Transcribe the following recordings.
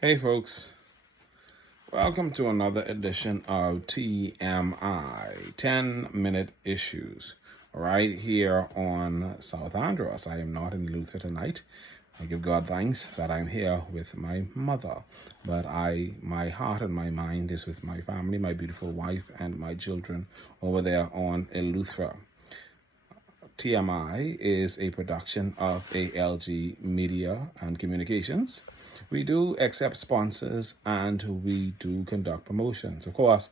Hey folks, welcome to another edition of TMI, 10-minute issues, right here on South Andros. I am not in Luther tonight. I give God thanks that I'm here with my mother, but my heart and my mind is with my family, my beautiful wife and my children over there on Eleuthera. TMI is a production of ALG Media and Communications. We do accept sponsors and we do conduct promotions. Of course,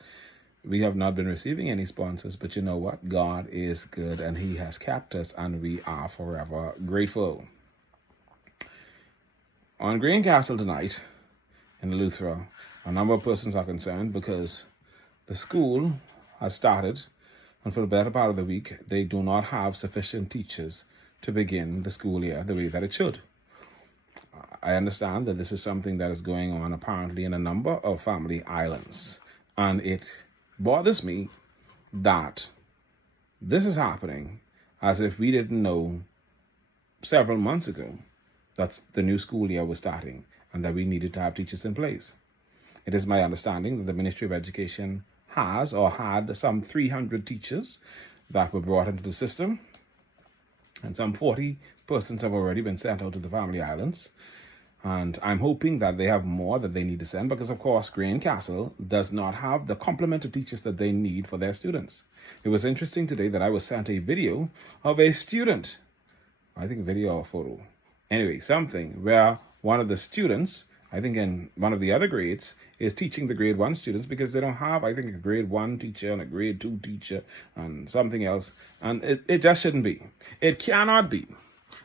we have not been receiving any sponsors, but you know what? God is good and He has kept us and we are forever grateful. On Green Castle tonight in Eleuthera, a number of persons are concerned because the school has started, and for the better part of the week, they do not have sufficient teachers to begin the school year the way that it should. I understand that this is something that is going on apparently in a number of family islands, and it bothers me that this is happening as if we didn't know several months ago that the new school year was starting and that we needed to have teachers in place. It is my understanding that the Ministry of Education has or had some 300 teachers that were brought into the system, and some 40 persons have already been sent out to the family islands. And I'm hoping that they have more that they need to send because, of course, Green Castle does not have the complement of teachers that they need for their students. It was interesting today that I was sent a video of a student, I think video or photo, anyway, something where one of the students, I think in one of the other grades, is teaching the grade 1 students because they don't have, I think, a grade 1 teacher and a grade 2 teacher and something else. And it just shouldn't be. It cannot be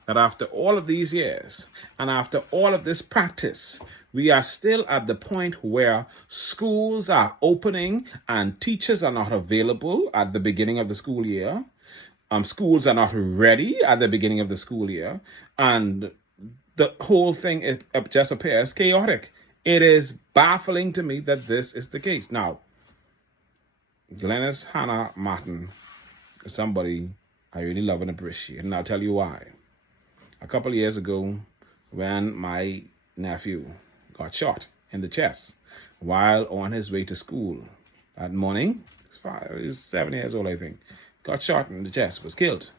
that after all of these years and after all of this practice, we are still at the point where schools are opening and teachers are not available at the beginning of the school year. Schools are not ready at the beginning of the school year. And the whole thing, it just appears chaotic. It is baffling to me that this is the case. Now, Glennis Hannah Martin is somebody I really love and appreciate, and I'll tell you why. A couple of years ago, when my nephew got shot in the chest while on his way to school that morning, he was 7 years old, I think, got shot in the chest, was killed.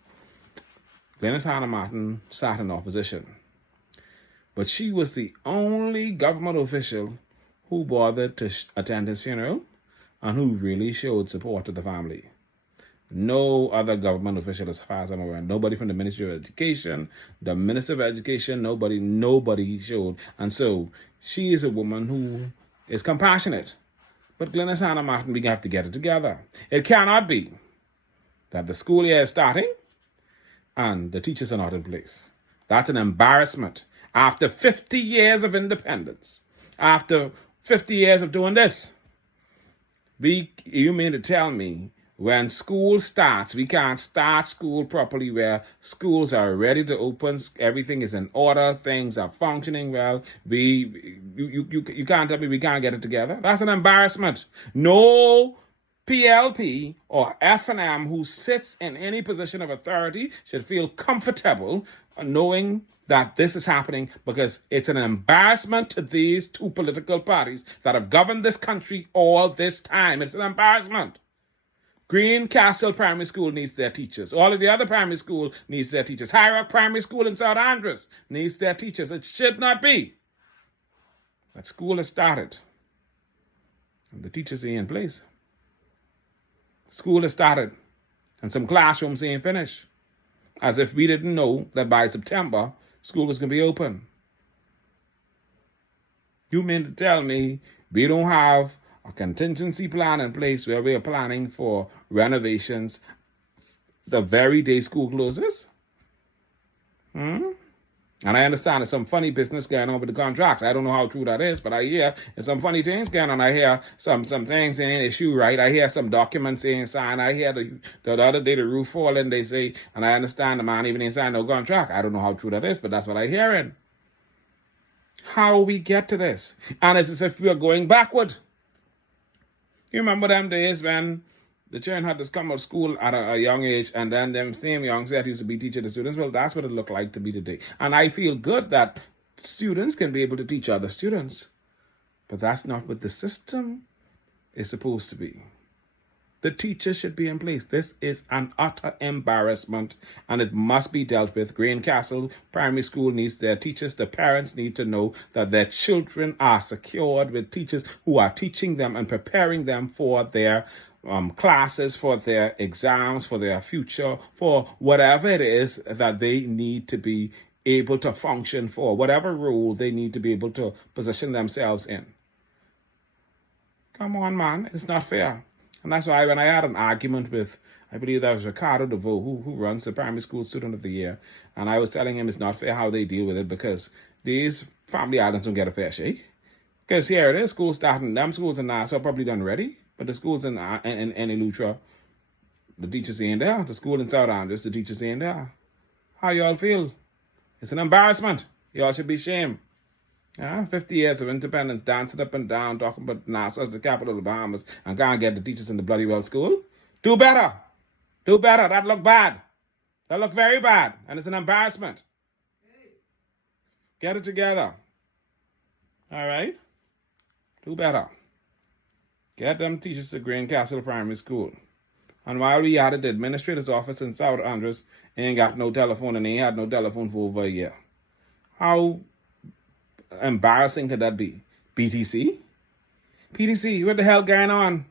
Glennis Hannah Martin sat in opposition. But she was the only government official who bothered to attend his funeral and who really showed support to the family. No other government official, as far as I'm aware, nobody from the Ministry of Education, the Minister of Education, nobody showed. And so she is a woman who is compassionate. But Glennis Hannah Martin, we have to get it together. It cannot be that the school year is starting and the teachers are not in place. That's an embarrassment. After 50 years of independence, after 50 years of doing this, you mean to tell me when school starts, we can't start school properly where schools are ready to open, everything is in order, things are functioning well. You can't tell me we can't get it together. That's an embarrassment. No PLP or F&M who sits in any position of authority should feel comfortable knowing that this is happening because it's an embarrassment to these two political parties that have governed this country all this time. It's an embarrassment. Green Castle Primary School needs their teachers. All of the other primary school needs their teachers. High Rock Primary School in South Andros needs their teachers. It should not be that school has started and the teachers ain't in place. School has started and some classrooms ain't finished. As if we didn't know that by September, school was going to be open. You mean to tell me we don't have a contingency plan in place where we are planning for renovations the very day school closes? And I understand there's some funny business going on with the contracts. I don't know how true that is, but I hear there's some funny things going on. I hear some things saying issue right. I hear some documents saying signed. I hear the other day the roof falling, they say, and I understand the man even ain't signed no contract. I don't know how true that is, but that's what I'm hearing. How we get to this? And it's as if we are going backward. You remember them days when the children had to come out of school at a young age, and then them same young set used to be teaching the students? Well, that's what it looked like to be today. And I feel good that students can be able to teach other students. But that's not what the system is supposed to be. The teachers should be in place. This is an utter embarrassment, and it must be dealt with. Greencastle Primary School needs their teachers. The parents need to know that their children are secured with teachers who are teaching them and preparing them for their classes, for their exams, for their future, for whatever it is that they need to be able to function for, whatever role they need to be able to position themselves in. Come on, man. It's not fair. And that's why when I had an argument with, I believe that was 𝐓𝐄𝐍 who runs the Primary School Student of the Year, and I was telling him it's not fair how they deal with it because these family islands don't get a fair shake. Because here it is, schools starting, them schools in Nassau probably done ready, but the schools in 𝐓𝐿𝐺, the teachers ain't there. The school in 𝐿𝐺, the teachers ain't there. How y'all feel? It's an embarrassment. Y'all should be ashamed. 50 years of independence, dancing up and down, talking about Nassau as the capital of the Bahamas, and can't get the teachers in the bloody well school. Do better. Do better. That look bad. That look very bad, and it's an embarrassment. Get it together. All right? Do better. Get them teachers to Greencastle Primary School. And while we at it, the administrator's office in South Andres ain't got no telephone, and they ain't had no telephone for over a year. How embarrassing could that be? PTC? PTC, what the hell going on?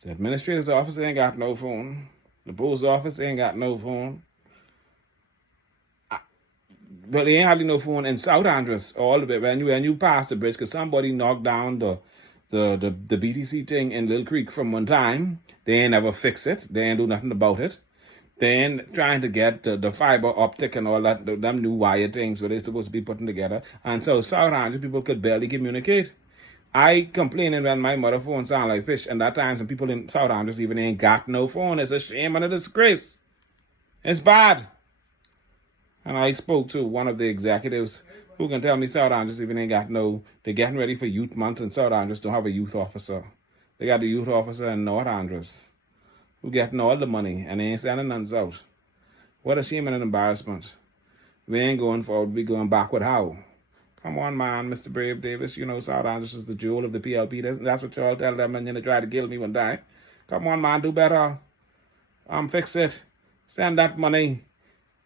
The administrator's office ain't got no phone. The post office ain't got no phone. But they ain't hardly no phone in South Andres all the way when you pass the bridge, because somebody knocked down the BTC thing in Little Creek from one time. They ain't never fix it. They ain't do nothing about it. Then trying to get the fiber optic and all that, them new wire things where they're supposed to be putting together. And so South Andres people could barely communicate. I complaining when my mother phone sound like fish, and that time some people in South Andres even ain't got no phone. It's a shame and a disgrace. It's bad. And I spoke to one of the executives who can tell me South Andres even ain't got no, they're getting ready for Youth Month, and South Andres don't have a youth officer. They got the youth officer in North Andres who getting all the money, and they ain't sending none out. What a shame and an embarrassment. We ain't going forward, we going backward. How? Come on, man, Mr. Brave Davis. You know South Andres is the jewel of the PLP. That's what y'all tell them, and then they try to kill me one time. Come on, man, do better. Fix it. Send that money.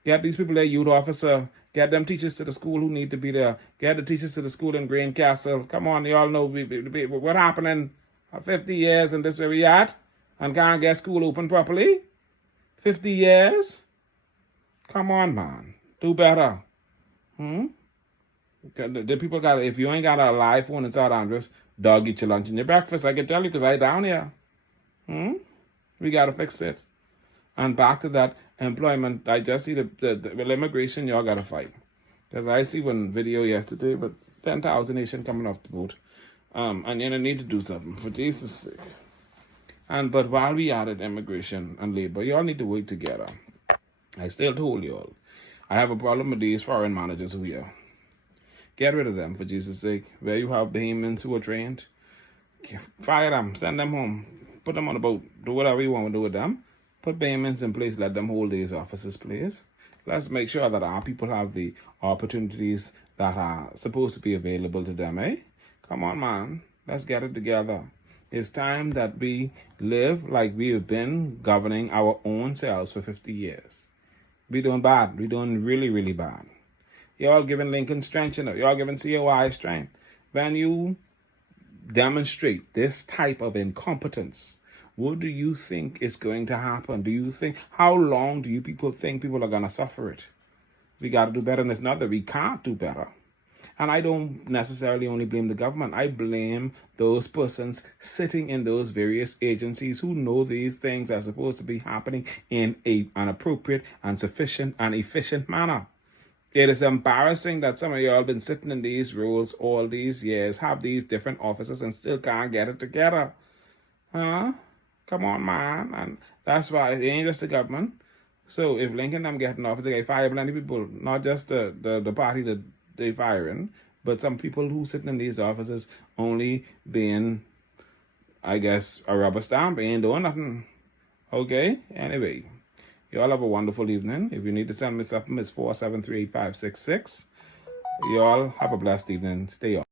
Get these people their youth officer. Get them teachers to the school who need to be there. Get the teachers to the school in Greencastle. Come on, y'all know what happening. 50 years and this where we at? And can't get school open properly? 50 years? Come on, man. Do better. The people got, if you ain't got a live phone in South Andres, dog eat your lunch and your breakfast. I can tell you because I down here. We got to fix it. And back to that employment, I just see the immigration, y'all got to fight. Because I see one video yesterday, but 10,000 Asian coming off the boat. And you need to do something, for Jesus' sake. But while we are at immigration and labor, y'all need to work together. I still told y'all, I have a problem with these foreign managers who are. Get rid of them, for Jesus' sake. Where you have Bahamians who are trained, fire them, send them home, put them on a boat, do whatever you want to do with them. Put Bahamians in place, let them hold these offices, please. Let's make sure that our people have the opportunities that are supposed to be available to them, eh? Come on, man. Let's get it together. It's time that we live like we have been governing our own selves for 50 years. We're doing bad. We're doing really, really bad. Y'all giving Lincoln strength, Y'all giving COI strength. When you demonstrate this type of incompetence, what do you think is going to happen? Do you think, how long do you people think people are going to suffer it? We got to do better, and it's not that we can't do better. And I don't necessarily only blame the government. I blame those persons sitting in those various agencies who know these things are supposed to be happening in an appropriate and sufficient and efficient manner. It is embarrassing that some of y'all been sitting in these roles all these years, have these different offices, and still can't get it together. Come on, man. And that's why it ain't just the government. So if Lincoln them getting office, they fire plenty people, not just the party that they firing, but some people who sitting in these offices only being, I guess, a rubber stamp, ain't doing nothing. Okay? Anyway, y'all have a wonderful evening. If you need to send me something, it's 4738566. Y'all have a blessed evening. Stay on.